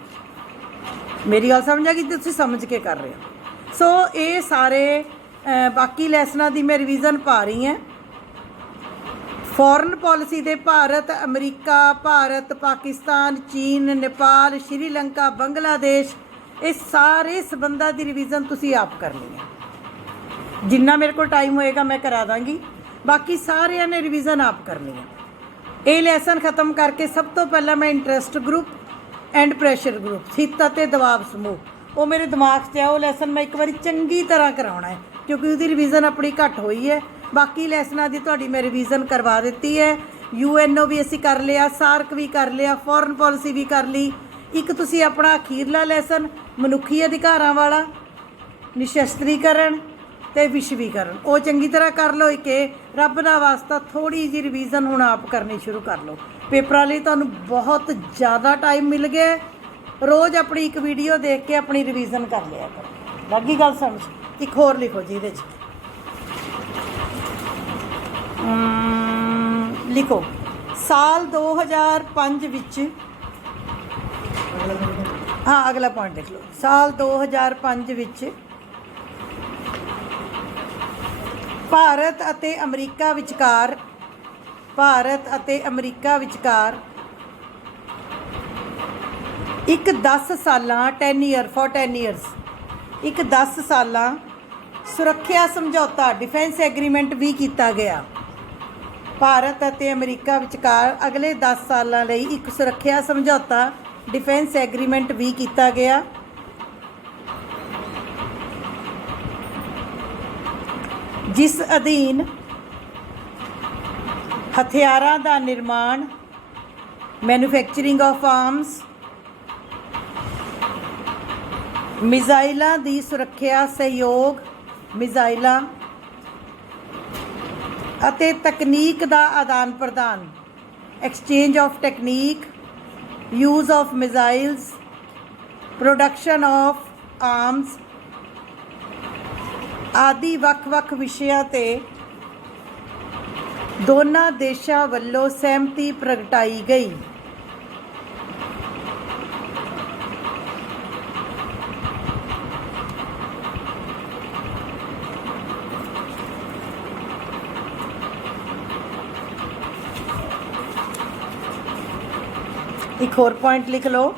मेरी गल समझ आ गई, तुसी समझ के कर रहे हो। सो ये सारे बाकी लैसनां दी मैं रिवीजन पा रही हैं। फॉरन पॉलिसी दे भारत, अमरीका, भारत, पाकिस्तान, चीन, नेपाल, श्रीलंका, बांग्लादेश, इस सारे संबंधां दी रिवीजन तुसी आप करनी है। जिन्ना मेरे को टाइम होएगा मैं करा दांगी, बाकी सारिਆਂ ने रिवीजन आप करनी है। ये लैसन खत्म करके सब तो पहला मैं interest group and pressure group, हित ਅਤੇ दबाव समूह, वो मेरे दिमाग 'ਚ है। वो लैसन मैं एक बार चंगी तरह कराना है क्योंकि उसकी रिवीजन अपनी घट हुई है। बाकी लैसनां की तुहाडी मैं रिवीजन करवा दी है। UNO भी असी कर लिया, सार्क भी कर लिया, फॉरन पॉलिसी भी कर ली। एक तुसी अपना अखीरला लैसन मनुखी अधिकारां वाला, निशस्त्रीकरण ते विश्वीकरण, वो चंगी तरह कर लो। कि रब दा वास्ता थोड़ी जी रिवीजन हुण आप करनी शुरू कर लो। पेपरां लई तुहानूं बहुत ज़्यादा टाइम मिल गया। रोज़ अपनी एक वीडियो देख के अपनी रिवीजन कर लिया करो। लगी गल समझ? एक होर लिखो जी इहदे च, लिखो साल 2005 विच, हाँ अगला पॉइंट लिख लो। साल 2005 विच भारत ਅਤੇ अमरीका विचकार, भारत ਅਤੇ अमरीका विचकार एक 10 सालां 10 ईयर फॉर 10 ईयर्स एक 10 सालां सुरक्षा समझौता डिफेंस एग्रीमेंट भी किया गया। भारत ਅਤੇ अमरीका विचकार अगले 10 सालां लई एक सुरक्षा समझौता डिफेंस एग्रीमेंट भी किया गया, जिस अधीन हथियारां दा निर्माण, मैन्युफैक्चरिंग ऑफ आर्म्स, मिसाइलां दी सुरक्षा सहयोग, मिसाइलां ਅਤੇ तकनीक दा आदान प्रदान, exchange of technique, use of missiles, production of arms आदि ਵੱਖ-ਵੱਖ विषयां ते दोनों देशों ਵੱਲੋਂ सहमति प्रगटाई गई। एक और पॉइंट लिख लो,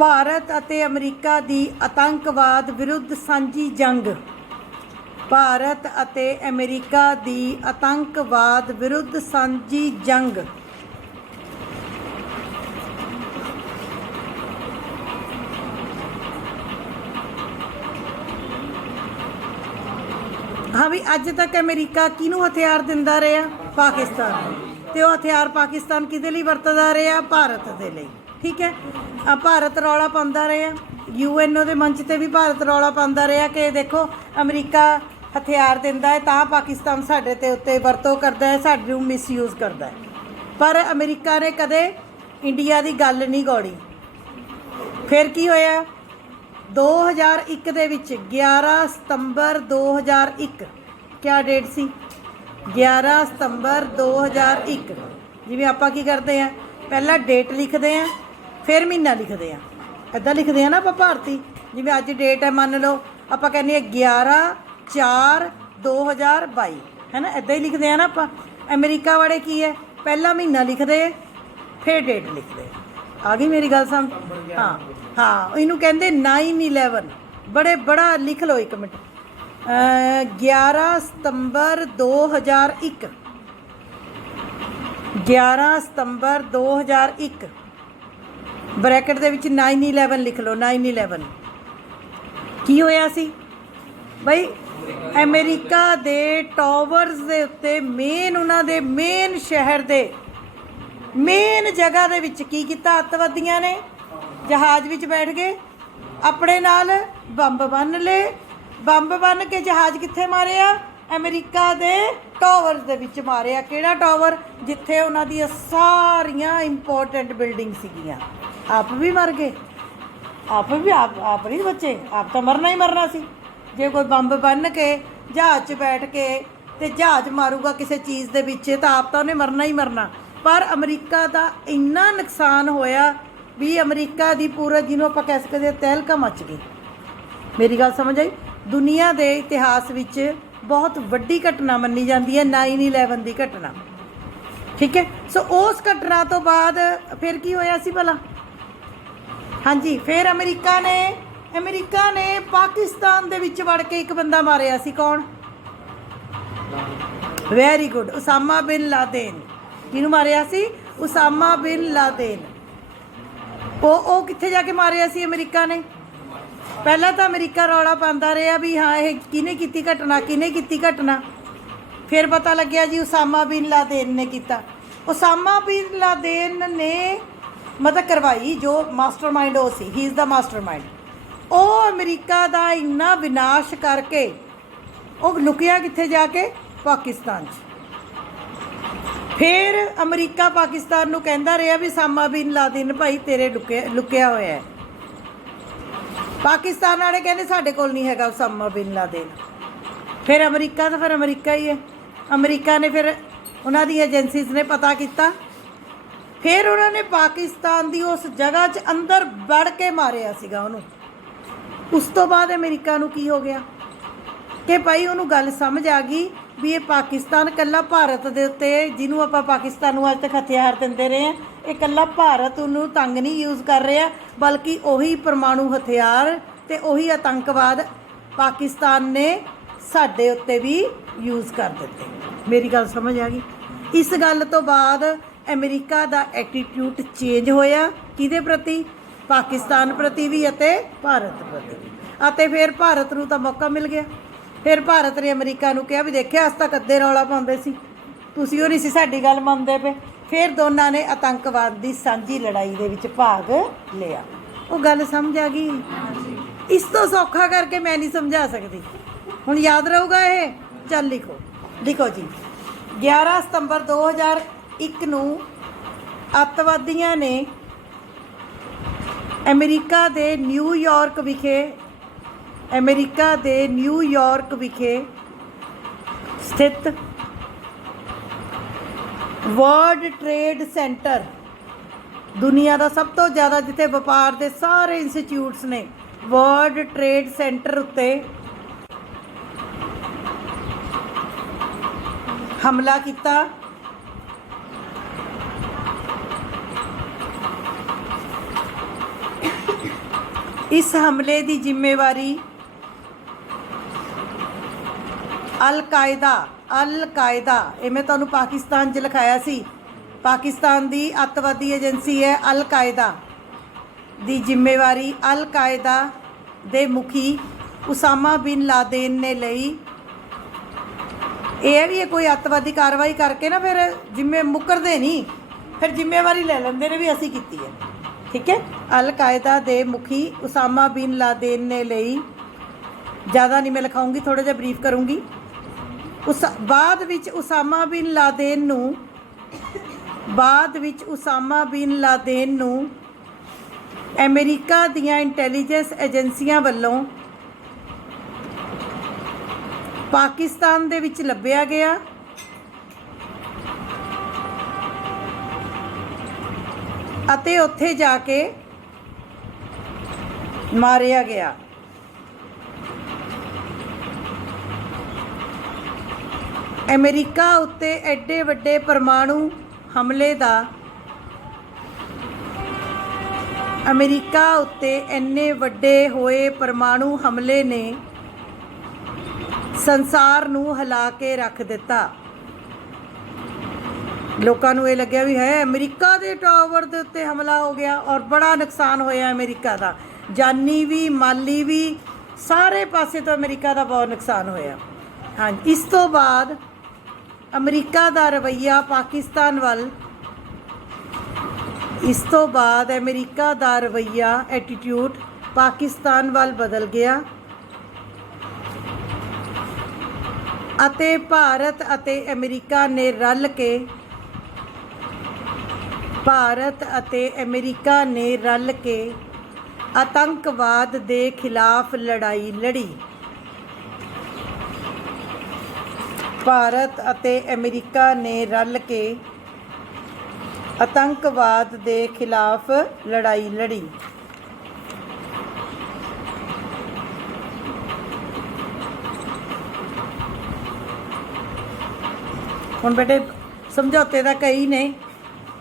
भारत ਅਤੇ अमरीका ਦੀ आतंकवाद विरुद्ध सांझी जंग, भारत ਅਤੇ अमरीका ਦੀ आतंकवाद विरुद्ध सांझी जंग हाँ भी अज तक अमेरिका किनू हथियार दिंदा रहा? पाकिस्तान। तो वह हथियार पाकिस्तान किहदे लई वरतदा रहा? भारत दे लई। ठीक है, भारत रौला पाउंदा रहा, UNO के मंच पर भी भारत रौला पाउंदा रहा कि देखो अमरीका हथियार दिंदा है तां पाकिस्तान साडे ते उत्ते वरतों करदा है, साडू मिसयूज़ करदा है। पर अमरीका ने कदे इंडिया की गल नहीं गौड़ी। फिर की होया? 2001 दे विच 11 सितंबर 2001, क्या डेट सी? 11 सितंबर 2001। जिवें आपां की करते हैं, पहला डेट लिखते हैं फिर महीना लिखते हैं, इदां लिखते हैं ना आप भारती। जिवें अज डेट है, मान लो आपां कहने 11/4/2022 है ना, इदां ही लिखते हैं ना आप। अमेरिका वाले की है, पहला महीना लिखते फिर डेट लिखते। आ गई मेरी गल समझ? हाँ हाँ, इनू कहते 9/11। बड़े बड़ा लिख लो, एक मिनट। 11 सितंबर 2001, 11 सितंबर 2001 ब्रैकेट दे विच 9/11 लिख लो। 9/11 की होया सी बई? ਅਮਰੀਕਾ ਦੇ ਟਾਵਰਸ ਦੇ ਉੱਤੇ ਮੇਨ ਉਹਨਾਂ ਦੇ ਮੇਨ ਸ਼ਹਿਰ ਦੇ ਮੇਨ ਜਗ੍ਹਾ ਦੇ ਵਿੱਚ ਕੀ ਕੀਤਾ ਅੱਤਵਾਦੀਆਂ ਨੇ? ਜਹਾਜ਼ ਵਿੱਚ ਬੈਠ ਗਏ, ਆਪਣੇ ਨਾਲ ਬੰਬ ਬੰਨ ਲਏ, ਬੰਬ ਬੰਨ ਕੇ ਜਹਾਜ਼ ਕਿੱਥੇ ਮਾਰਿਆ? ਅਮਰੀਕਾ ਦੇ ਟਾਵਰਸ ਦੇ ਵਿੱਚ ਮਾਰਿਆ। ਕਿਹੜਾ ਟਾਵਰ? ਜਿੱਥੇ ਉਹਨਾਂ ਦੀਆਂ ਸਾਰੀਆਂ ਇੰਪੋਰਟੈਂਟ ਬਿਲਡਿੰਗ ਸੀਗੀਆਂ। ਆਪ ਵੀ ਮਰ ਗਏ, ਆਪ ਨਹੀਂ ਬਚੇ, ਆਪ ਤਾਂ ਮਰਨਾ ਹੀ ਮਰਨਾ ਸੀ। ਜੇ ਕੋਈ ਬੰਬ ਬੰਨ ਕੇ ਜਹਾਜ਼ 'ਚ ਬੈਠ ਕੇ ਤੇ ਜਹਾਜ਼ ਮਾਰੂਗਾ ਕਿਸੇ ਚੀਜ਼ ਦੇ ਵਿੱਚ ਤਾਂ ਆਪ ਤਾਂ ਉਹਨੇ ਮਰਨਾ ਹੀ ਮਰਨਾ। ਪਰ ਅਮਰੀਕਾ ਦਾ ਇੰਨਾ ਨੁਕਸਾਨ ਹੋਇਆ ਵੀ ਅਮਰੀਕਾ ਦੀ ਪੂਰਾ ਜਿਹਨੂੰ ਆਪਾਂ ਕਹਿ ਸਕਦੇ ਹਾਂ ਤਹਿਲਕਾ ਮੱਚ ਗਈ। ਮੇਰੀ ਗੱਲ ਸਮਝ ਆਈ? ਦੁਨੀਆ ਦੇ ਇਤਿਹਾਸ ਵਿੱਚ ਬਹੁਤ ਵੱਡੀ ਘਟਨਾ ਮੰਨੀ ਜਾਂਦੀ ਹੈ 9/11 ਦੀ ਘਟਨਾ। ਠੀਕ ਹੈ, ਸੋ ਉਸ ਘਟਨਾ ਤੋਂ ਬਾਅਦ ਫਿਰ ਕੀ ਹੋਇਆ ਸੀ ਭਲਾ? ਹਾਂਜੀ, ਫਿਰ ਅਮਰੀਕਾ ਨੇ ਪਾਕਿਸਤਾਨ ਦੇ ਵਿੱਚ ਵੜ ਕੇ ਇੱਕ ਬੰਦਾ ਮਾਰਿਆ ਸੀ। ਕੌਣ? ਵੈਰੀ ਗੁੱਡ, ਉਸਾਮਾ ਬਿਨ ਲਾਦੇਨ। ਕਿਹਨੂੰ ਮਾਰਿਆ ਸੀ? ਉਸਾਮਾ ਬਿਨ ਲਾਦੇਨ। ਉਹ ਕਿੱਥੇ ਜਾ ਕੇ ਮਾਰਿਆ ਸੀ ਅਮਰੀਕਾ ਨੇ? ਪਹਿਲਾਂ ਤਾਂ ਅਮਰੀਕਾ ਰੌਲਾ ਪਾਉਂਦਾ ਰਿਹਾ ਵੀ ਹਾਂ ਇਹ ਕਿਹਨੇ ਕੀਤੀ ਘਟਨਾ। ਫਿਰ ਪਤਾ ਲੱਗਿਆ ਜੀ ਉਸਾਮਾ ਬਿਨ ਲਾਦੇਨ ਨੇ ਕੀਤਾ। ਉਸਾਮਾ ਬਿਨ ਲਾਦੇਨ ਨੇ ਮਤਲਬ ਕਰਵਾਈ, ਜੋ ਮਾਸਟਰਮਾਈਂਡ ਉਹ ਸੀ, ਹੀ ਇਜ਼ ਦਾ ਮਾਸਟਰਮਾਈਂਡ। ਉਹ ਅਮਰੀਕਾ ਦਾ ਇੰਨਾ ਵਿਨਾਸ਼ ਕਰਕੇ ਉਹ ਲੁਕਿਆ ਕਿੱਥੇ ਜਾ ਕੇ? ਪਾਕਿਸਤਾਨ 'ਚ। ਫਿਰ ਅਮਰੀਕਾ ਪਾਕਿਸਤਾਨ ਨੂੰ ਕਹਿੰਦਾ ਰਿਹਾ ਵੀ ਉਸਾਮਾ ਬਿਨ ਲਾਦੇਨ ਭਾਈ ਤੇਰੇ ਲੁਕਿਆ ਹੋਇਆ ਹੈ। ਪਾਕਿਸਤਾਨ ਵਾਲੇ ਕਹਿੰਦੇ ਸਾਡੇ ਕੋਲ ਨਹੀਂ ਹੈਗਾ ਉਸਾਮਾ ਬਿਨ ਲਾਦੇਨ। ਫਿਰ ਅਮਰੀਕਾ ਤਾਂ ਫਿਰ ਅਮਰੀਕਾ ਹੀ ਹੈ। ਅਮਰੀਕਾ ਨੇ ਫਿਰ ਉਹਨਾਂ ਦੀ ਏਜੰਸੀਜ਼ ਨੇ ਪਤਾ ਕੀਤਾ, ਫਿਰ ਉਹਨਾਂ ਨੇ ਪਾਕਿਸਤਾਨ ਦੀ ਉਸ ਜਗ੍ਹਾ 'ਚ ਅੰਦਰ ਵੜ ਕੇ ਮਾਰਿਆ ਸੀਗਾ ਉਹਨੂੰ। ਉਸ ਤੋਂ ਬਾਅਦ ਅਮਰੀਕਾ ਨੂੰ ਕੀ ਹੋ ਗਿਆ ਕਿ ਭਾਈ ਉਹਨੂੰ ਗੱਲ ਸਮਝ ਆ ਗਈ ਵੀ ਇਹ ਪਾਕਿਸਤਾਨ ਇਕੱਲਾ ਭਾਰਤ ਦੇ ਉੱਤੇ, ਜਿਹਨੂੰ ਆਪਾਂ ਪਾਕਿਸਤਾਨ ਨੂੰ ਅੱਜ ਤੱਕ ਹਥਿਆਰ ਦਿੰਦੇ ਰਹੇ ਹਾਂ, ਇਹ ਇਕੱਲਾ ਭਾਰਤ ਉਹਨੂੰ ਤੰਗ ਨਹੀਂ ਯੂਜ਼ ਕਰ ਰਿਹਾ, ਬਲਕਿ ਉਹੀ ਪਰਮਾਣੂ ਹਥਿਆਰ ਅਤੇ ਉਹੀ ਆਤੰਕਵਾਦ ਪਾਕਿਸਤਾਨ ਨੇ ਸਾਡੇ ਉੱਤੇ ਵੀ ਯੂਜ਼ ਕਰ ਦਿੱਤੇ। ਮੇਰੀ ਗੱਲ ਸਮਝ ਆ ਗਈ? ਇਸ ਗੱਲ ਤੋਂ ਬਾਅਦ ਅਮਰੀਕਾ ਦਾ ਐਟੀਟਿਊਡ ਚੇਂਜ ਹੋਇਆ। ਕਿਹਦੇ ਪ੍ਰਤੀ? ਪਾਕਿਸਤਾਨ ਪ੍ਰਤੀ ਵੀ ਅਤੇ ਭਾਰਤ ਪ੍ਰਤੀ ਵੀ। ਅਤੇ ਫਿਰ ਭਾਰਤ ਨੂੰ ਤਾਂ ਮੌਕਾ ਮਿਲ ਗਿਆ। ਫਿਰ ਭਾਰਤ ਨੇ ਅਮਰੀਕਾ ਨੂੰ ਕਿਹਾ ਵੀ ਦੇਖਿਆ ਅਸ ਤਾਂ ਕੱਦੇ ਰੌਲਾ ਪਾਉਂਦੇ ਸੀ, ਤੁਸੀਂ ਉਹ ਨਹੀਂ ਸੀ ਸਾਡੀ ਗੱਲ ਮੰਨਦੇ ਪਏ। ਫਿਰ ਦੋਨਾਂ ਨੇ ਆਤੰਕਵਾਦ ਦੀ ਸਾਂਝੀ ਲੜਾਈ ਦੇ ਵਿੱਚ ਭਾਗ ਲਿਆ। ਉਹ ਗੱਲ ਸਮਝ ਆ ਗਈ? ਇਸ ਤੋਂ ਸੌਖਾ ਕਰਕੇ ਮੈਂ ਨਹੀਂ ਸਮਝਾ ਸਕਦੀ। ਹੁਣ ਯਾਦ ਰਹੂਗਾ ਇਹ? ਚੱਲ ਲਿਖੋ ਜੀ। 11 ਸਤੰਬਰ 2001 ਨੂੰ ਅੱਤਵਾਦੀਆਂ ਨੇ ਅਮਰੀਕਾ ਦੇ ਨਿਊਯਾਰਕ ਵਿਖੇ ਸਥਿਤ ਵਰਲਡ ਟ੍ਰੇਡ ਸੈਂਟਰ, ਦੁਨੀਆ ਦਾ ਸਭ ਤੋਂ ਜ਼ਿਆਦਾ ਜਿੱਥੇ ਵਪਾਰ ਦੇ ਸਾਰੇ ਇੰਸਟੀਚਿਊਟਸ ਨੇ, ਵਰਲਡ ਟ੍ਰੇਡ ਸੈਂਟਰ ਉੱਤੇ ਹਮਲਾ ਕੀਤਾ। ਇਸ ਹਮਲੇ ਦੀ ਜ਼ਿੰਮੇਵਾਰੀ ਅਲ ਕਾਇਦਾ, ਇਹ ਮੈਂ ਤੁਹਾਨੂੰ ਪਾਕਿਸਤਾਨ 'ਚ ਲਿਖਾਇਆ ਸੀ, ਪਾਕਿਸਤਾਨ ਦੀ ਅੱਤਵਾਦੀ ਏਜੰਸੀ ਹੈ ਅਲ ਕਾਇਦਾ ਦੀ ਜ਼ਿੰਮੇਵਾਰੀ ਅਲ ਕਾਇਦਾ ਦੇ ਮੁਖੀ ਉਸਾਮਾ ਬਿਨ ਲਾਦੇਨ ਨੇ ਲਈ। ਇਹ ਵੀ ਕੋਈ ਅੱਤਵਾਦੀ ਕਾਰਵਾਈ ਕਰਕੇ ਨਾ ਫਿਰ ਮੁੱਕਰਦੇ ਨਹੀਂ, ਫਿਰ ਜ਼ਿੰਮੇਵਾਰੀ ਲੈ ਲੈਂਦੇ ਨੇ ਵੀ ਅਸੀਂ ਕੀਤੀ ਹੈ। ਠੀਕ ਹੈ, ਅਲ ਕਾਇਦਾ ਦੇ ਮੁਖੀ ਉਸਾਮਾ ਬਿਨ ਲਾਦੇਨ ਨੇ ਲਈ। ज़्यादा नहीं मैं लिखाऊंगी, थोड़ा जिहा ब्रीफ करूँगी। बाद विच उसामा बिन लादेन नूं अमेरिका दियां इंटैलीजेंस एजेंसियां वल्लों पाकिस्तान दे विच लभ्या गया अते उत्थे जाके मारिया गया। अमेरिका उत्ते एडे वड्डे परमाणु हमले दा अमेरिका उत्ते इन्ने वड्डे होए परमाणु हमले ने संसार नूं हिला के रख दिता। लोकां नूं ये लग्या भी है अमेरिका दे टावर दे उत्ते हमला हो गया और बड़ा नुकसान होया अमेरिका दा, जानी भी माली भी ਸਾਰੇ ਪਾਸੇ ਤੋਂ ਅਮਰੀਕਾ ਦਾ ਬਹੁਤ ਨੁਕਸਾਨ ਹੋਇਆ। ਹਾਂਜੀ, ਇਸ ਤੋਂ ਬਾਅਦ ਅਮਰੀਕਾ ਦਾ ਰਵੱਈਆ ਪਾਕਿਸਤਾਨ ਵੱਲ, ਇਸ ਤੋਂ ਬਾਅਦ ਅਮਰੀਕਾ ਦਾ ਰਵੱਈਆ ਐਟੀਟਿਊਡ ਪਾਕਿਸਤਾਨ ਵੱਲ ਬਦਲ ਗਿਆ ਅਤੇ ਭਾਰਤ ਅਤੇ ਅਮਰੀਕਾ ਨੇ ਰਲ ਕੇ ਆਤੰਕਵਾਦ ਦੇ ਖਿਲਾਫ ਲੜਾਈ ਲੜੀ। ਭਾਰਤ ਅਤੇ ਅਮਰੀਕਾ ਨੇ ਰਲ ਕੇ ਆਤੰਕਵਾਦ ਦੇ ਖਿਲਾਫ ਲੜਾਈ ਲੜੀ। ਹੁਣ ਬੇਟੇ ਸਮਝੌਤੇ ਤਾਂ ਕਈ ਨੇ,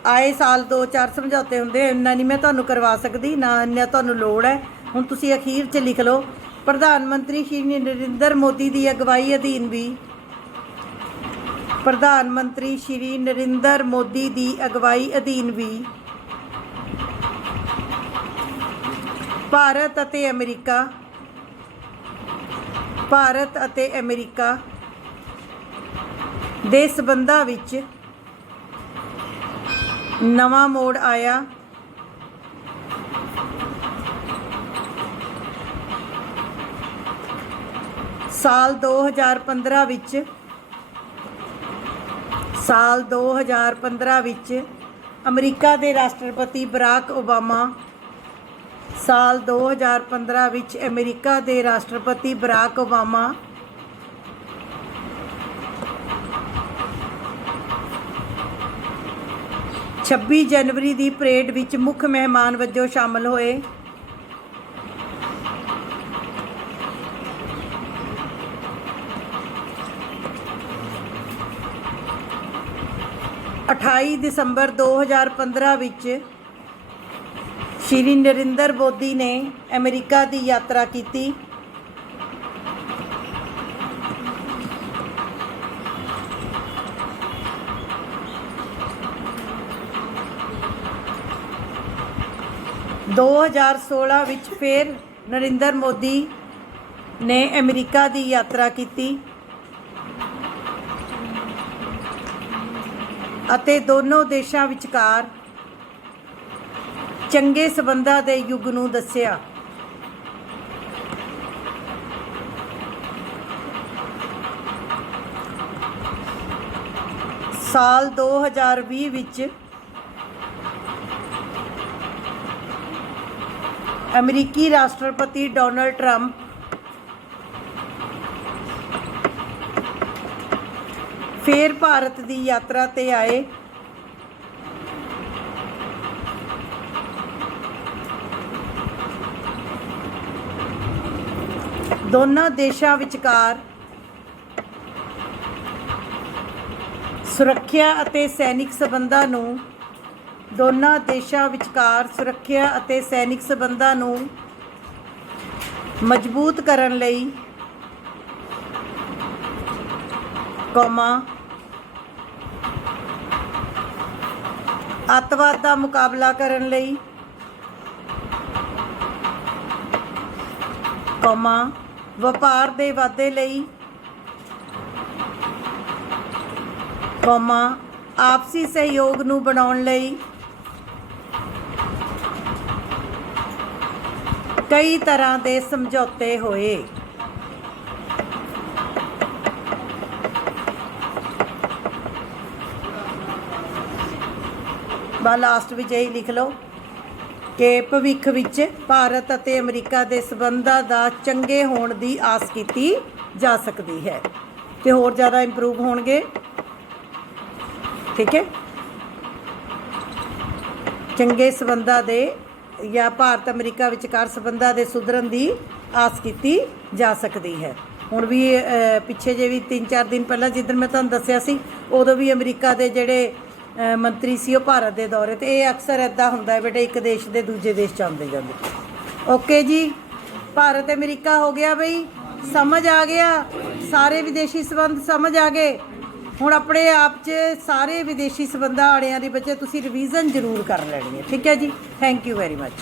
ਆਏ ਸਾਲ 2-4 ਸਮਝੌਤੇ ਹੁੰਦੇ, ਇੰਨਾ ਨਹੀਂ ਮੈਂ ਤੁਹਾਨੂੰ ਕਰਵਾ ਸਕਦੀ, ਨਾ ਇੰਨਾ ਤੁਹਾਨੂੰ ਲੋੜ ਹੈ। ਹੁਣ ਤੁਸੀਂ ਅਖੀਰ 'ਚ ਲਿਖ ਲਓ, ਪ੍ਰਧਾਨ ਮੰਤਰੀ ਸ਼੍ਰੀ ਨਰਿੰਦਰ ਮੋਦੀ ਦੀ ਅਗਵਾਈ ਅਧੀਨ ਵੀ, ਪ੍ਰਧਾਨ ਮੰਤਰੀ ਸ਼੍ਰੀ ਨਰਿੰਦਰ ਮੋਦੀ ਦੀ ਅਗਵਾਈ ਅਧੀਨ ਵੀ ਭਾਰਤ ਅਤੇ ਅਮਰੀਕਾ ਦੇ ਸਬੰਧਾਂ ਵਿੱਚ ਨਵਾਂ ਮੋੜ ਆਇਆ। ਸਾਲ 2015 ਵਿੱਚ ਅਮਰੀਕਾ ਦੇ ਰਾਸ਼ਟਰਪਤੀ ਬਰਾਕ ਓਬਾਮਾ 26 ਜਨਵਰੀ ਦੀ ਪਰੇਡ ਵਿੱਚ ਮੁੱਖ ਮਹਿਮਾਨ ਵਜੋਂ ਸ਼ਾਮਲ ਹੋਏ। ਦਸੰਬਰ 2015 ਵਿੱਚ ਸ਼੍ਰੀ ਨਰਿੰਦਰ ਮੋਦੀ ਨੇ ਅਮਰੀਕਾ ਦੀ ਯਾਤਰਾ ਕੀਤੀ। ਦੋ 2016 ਵਿੱਚ ਫਿਰ ਨਰਿੰਦਰ ਮੋਦੀ ਨੇ ਅਮਰੀਕਾ ਦੀ ਯਾਤਰਾ ਕੀਤੀ ਅਤੇ ਦੋਨੋਂ ਦੇਸ਼ਾਂ ਵਿਚਕਾਰ ਚੰਗੇ ਸਬੰਧਾਂ ਦੇ ਯੁੱਗ ਨੂੰ ਦੱਸਿਆ। ਸਾਲ 2020 ਵਿੱਚ ਅਮਰੀਕੀ ਰਾਸ਼ਟਰਪਤੀ ਡੋਨਾਲਡ ਟਰੰਪ ਫਿਰ ਭਾਰਤ ਦੀ ਯਾਤਰਾ ਤੇ ਆਏ। ਦੋਨਾਂ ਦੇਸ਼ਾਂ ਵਿਚਕਾਰ ਸੁਰੱਖਿਆ ਅਤੇ ਸੈਨਿਕ ਸਬੰਧਾਂ ਨੂੰ ਮਜ਼ਬੂਤ ਕਰਨ ਲਈ ਅੱਤਵਾਦ ਦਾ ਮੁਕਾਬਲਾ ਕਰਨ ਲਈ ਵਪਾਰ ਦੇ ਵਾਧੇ ਲਈ ਆਪਸੀ ਸਹਿਯੋਗ ਨੂੰ ਬਣਾਉਣ ਲਈ ਕਈ ਤਰ੍ਹਾਂ ਦੇ ਸਮਝੌਤੇ ਹੋਏ। ਲਾਸਟ ਵਿੱਚ ਇਹੀ ਲਿਖ ਲਓ ਕਿ ਭਵਿੱਖ ਵਿੱਚ ਭਾਰਤ ਅਤੇ ਅਮਰੀਕਾ ਦੇ ਸਬੰਧਾਂ ਦਾ ਚੰਗੇ ਹੋਣ ਦੀ ਆਸ ਕੀਤੀ ਜਾ ਸਕਦੀ ਹੈ ਤੇ ਹੋਰ ਜ਼ਿਆਦਾ ਇੰਪਰੂਵ ਹੋਣਗੇ। ਠੀਕ ਹੈ, ਚੰਗੇ ਸਬੰਧਾਂ ਦੇ ਜਾਂ ਭਾਰਤ ਅਮਰੀਕਾ ਵਿਚਕਾਰ ਸਬੰਧਾਂ ਦੇ ਸੁਧਰਨ ਦੀ ਆਸ ਕੀਤੀ ਜਾ ਸਕਦੀ ਹੈ। ਹੁਣ ਵੀ ਪਿੱਛੇ ਜੇ ਵੀ 3-4 ਦਿਨ ਪਹਿਲਾਂ ਜਿੱਦਣ ਮੈਂ ਤੁਹਾਨੂੰ ਦੱਸਿਆ ਸੀ, ਉਦੋਂ ਵੀ ਅਮਰੀਕਾ ਦੇ ਜਿਹੜੇ ਮੰਤਰੀ ਸੀ ਉਹ ਭਾਰਤ ਦੇ ਦੌਰੇ ਤੇ। ਇਹ ਅਕਸਰ ਇੱਦਾਂ ਹੁੰਦਾ ਹੈ ਬੇਟੇ, ਇੱਕ ਦੇਸ਼ ਦੇ ਦੂਜੇ ਦੇਸ਼ 'ਚ ਆਉਂਦੇ ਜਾਂਦੇ। ਓਕੇ ਜੀ, ਭਾਰਤ ਅਮਰੀਕਾ ਹੋ ਗਿਆ ਬਈ, ਸਮਝ ਆ ਗਿਆ, ਸਾਰੇ ਵਿਦੇਸ਼ੀ ਸੰਬੰਧ ਸਮਝ ਆ ਗਏ। ਹੁਣ ਆਪਣੇ ਆਪ 'ਚ ਸਾਰੇ ਵਿਦੇਸ਼ੀ ਸੰਬੰਧਾਂ ਵਾਲਿਆਂ ਦੇ ਬੱਚੇ ਤੁਸੀਂ ਰਿਵੀਜ਼ਨ ਜ਼ਰੂਰ ਕਰ ਲੈਣੀ ਹੈ। ਠੀਕ ਹੈ ਜੀ, ਥੈਂਕ ਯੂ ਵੈਰੀ ਮੱਚ।